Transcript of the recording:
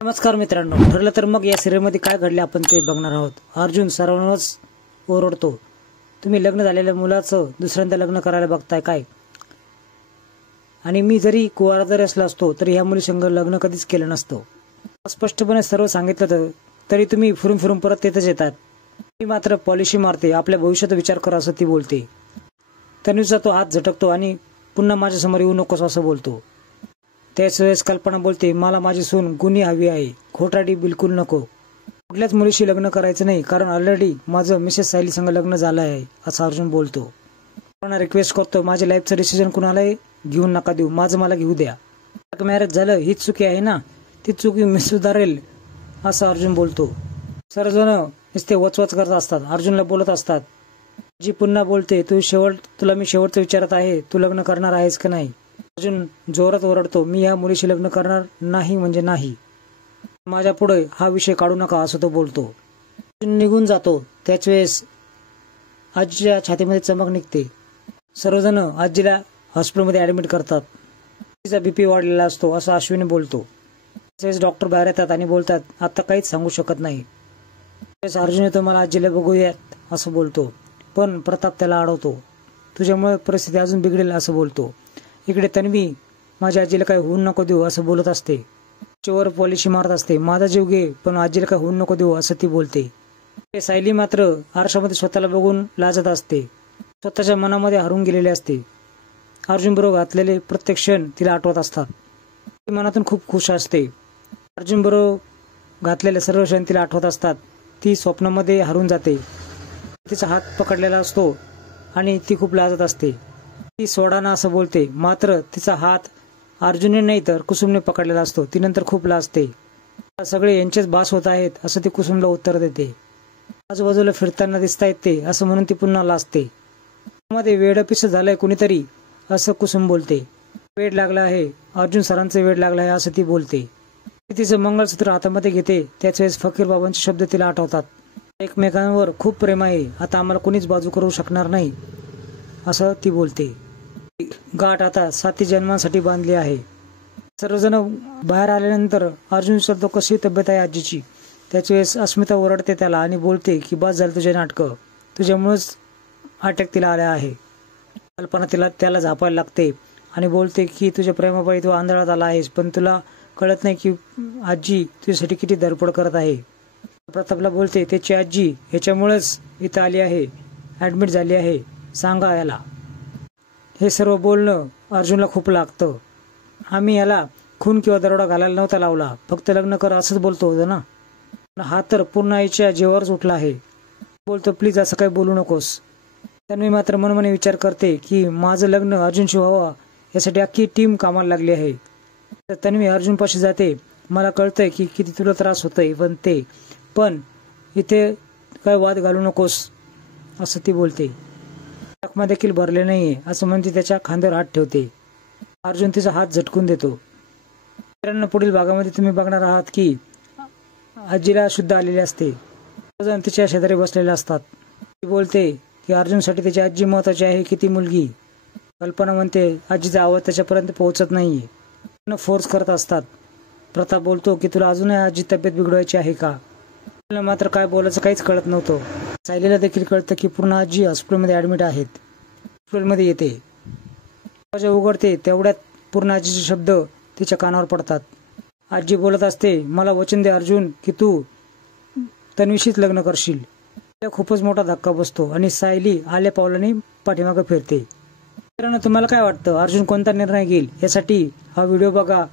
नमस्कार मित्रांनो, ठरलं तर मग या सिरियलमध्ये काय घडले आपण ते बघणार आहोत. अर्जुन सर्वांनाच ओरडतो, तुम्ही लग्न झालेल्या मुलाचं दुसऱ्यांदा लग्न करायला बघताय काय? आणि मी जरी कुवारा जरी असला असतो तरी ह्या मुलीसंग लग्न कधीच केलं नसतं. स्पष्टपणे सर्व सांगितलं तरी तुम्ही फिरून फिरून परत तेथच येतात. मी मात्र पॉलिशी मारते, आपल्या भविष्याचा विचार करा असं ती बोलते. तनुजा तो हात झटकतो आणि पुन्हा माझ्यासमोर येऊ नकोस असं बोलतो. त्याच वेळेस कल्पना बोलते, मला माझी सून गुणी हवी आहे, खोटाडी बिलकुल नको. कुठल्याच मुलीशी लग्न करायचं नाही, कारण ऑलरेडी माझं मिसेस सायली संग लग्न झालं आहे असं अर्जुन बोलतो. कल्पना रिक्वेस्ट करतो, माझ्या लाईफचं डिसिजन कुणालाही घेऊन नका देऊ, माझं मला घेऊ द्या. मॅरेज झालं हीच चुकी आहे ना, ती चुकी मी सुधारेल असं अर्जुन बोलतो. सर्वजण नुसते वचवच करत असतात, अर्जुनला बोलत असतात. जी पुन्हा बोलते, तुला मी शेवटचं विचारत आहे, तू लग्न करणार आहेस का नाही? अर्जुन जोरात ओरडतो, मी या मुलीशी लग्न करणार नाही म्हणजे नाही, माझ्या पुढे हा विषय काढू नका असं तो बोलतो. अर्जुन निघून जातो. त्याच वेळेस आजीच्या छातीमध्ये चमक निघते. सर्वजण आजीला हॉस्पिटलमध्ये ऍडमिट करतात. तिचा बीपी वाढलेला असतो असं अश्विनी बोलतो. त्यावेळेस डॉक्टर बाहेर येतात आणि बोलतात, आता काहीच सांगू शकत नाही. अर्जुन येतो, मला आजीला बघूयात असं बोलतो, पण प्रताप त्याला अडवतो. तुझ्यामुळे परिस्थिती अजून बिघडेल असं बोलतो. इकडे तन्वी माझ्या आजीला काही होऊन नको देऊ असं बोलत असते. चोर पॉलिशी मारत असते, माझा जीव घे पण आजीला काही होऊन नको देऊ असं ती बोलते. सायली मात्र आरशामध्ये स्वतःला बघून लाजत असते, स्वतःच्या मनामध्ये हरून गेलेले असते. अर्जुन बरोबर घातलेले प्रत्येक क्षण तिला आठवत असतात. ती मनातून खूप खुश असते. अर्जुन बरोबर घातलेले सर्व क्षण तिला आठवत असतात. ती स्वप्नामध्ये हरून जाते. तिचा हात पकडलेला असतो आणि ती खूप लाजत असते. ती सोडा ना असं बोलते, मात्र तिचा हात अर्जुनने नाही तर कुसुमने पकडलेला असतो. ती नंतर खूप लाजते. सगळे यांचेच बास होत आहेत असं ती कुसुमला उत्तर देते. आजूबाजूला फिरताना दिसतायत ते असं म्हणून ती पुन्हा लाजते. मध्ये वेडपिस झालंय कुणीतरी असं कुसुम बोलते. वेड लागला आहे, अर्जुन सरांचं वेड लागलं आहे असं ती बोलते. ती तिचं मंगळसूत्र हातामध्ये घेते. त्याच वेळेस फकीर बाबांचे शब्द तिला आठवतात, एकमेकांवर खूप प्रेम आहे, आता आम्हाला कोणीच बाजू करू शकणार नाही असं ती बोलते. गाठ आता 7 जन्मांसाठी बांधली आहे. सर्वजण बाहेर आल्यानंतर अर्जुन विचारतो, कशी तब्येत आहे आजीची? त्याच वेळेस अस्मिता ओरडते त्याला आणि बोलते की बस झालं तुझे नाटकं, तुझ्यामुळेच अटॅक तिला आला आहे. कल्पना त्याला झापायला लागते आणि बोलते की तुझ्या प्रेमापायी तू आंधळात आला आहेस, पण तुला कळत नाही की आजी तुझ्यासाठी किती धडपड करत आहे. प्रतापला बोलते, त्याची आजी ह्याच्यामुळेच इथं आली आहे, ऍडमिट झाली आहे, सांगा याला. हे सर्व बोलणं अर्जुनला खूप लागतं. आम्ही याला खून किंवा दरोडा घालायला नव्हता लावला, फक्त लग्न कर असंच बोलतो होतं ना. हा तर पूर्ण आईच्या जीवावरच उठला आहे. बोलतो, प्लीज असं काही बोलू नकोस. तन्वी मात्र मनोमनी विचार करते की माझं लग्न अर्जुनशी व्हावं यासाठी अख्खी टीम कामाला लागली आहे. तर तन्वी अर्जुनपाशी जाते, मला कळतंय की किती तुला त्रास होतोय, पण इथे काय वाद घालू नकोस असं ती बोलते. जखमा देखील भरले नाहीये असं म्हणते, त्याच्या खांद्यावर हात ठेवते. अर्जुन तिचा हात झटकून देतो. मित्रांनो, पुढील भागामध्ये तुम्ही बघणार आहात की आजीला शुद्ध आलेली असते. सर्वजण तिच्या शेजारी बसलेले असतात. ती बोलते की अर्जुनसाठी त्याची आजी महत्वाची आहे की ती मुलगी. कल्पना म्हणते, आजीचा आवाज त्याच्यापर्यंत पोहोचत नाहीये, फोर्स करत असतात. प्रताप बोलतो की तुला अजूनही आजी तब्येत बिघडवायची आहे का? मात्र काय बोलायचं काहीच कळत नव्हतं. सायलीला देखील कळतं की पूर्ण आजी हॉस्पिटलमध्ये ऍडमिट आहेत. हॉस्पिटलमध्ये येते, दरवाजा उघडते, तेवढ्यात पूर्ण आजीचे शब्द तिच्या कानावर पडतात. आजी बोलत असते, मला वचन दे अर्जुन की तू तन्वीशीच लग्न करशील. तिला खूपच मोठा धक्का बसतो आणि सायली आल्या पावलांनी पाठीमागे फिरते. मित्रांनो, तुम्हाला काय वाटतं, अर्जुन कोणता निर्णय घेईल? यासाठी हा व्हिडिओ बघा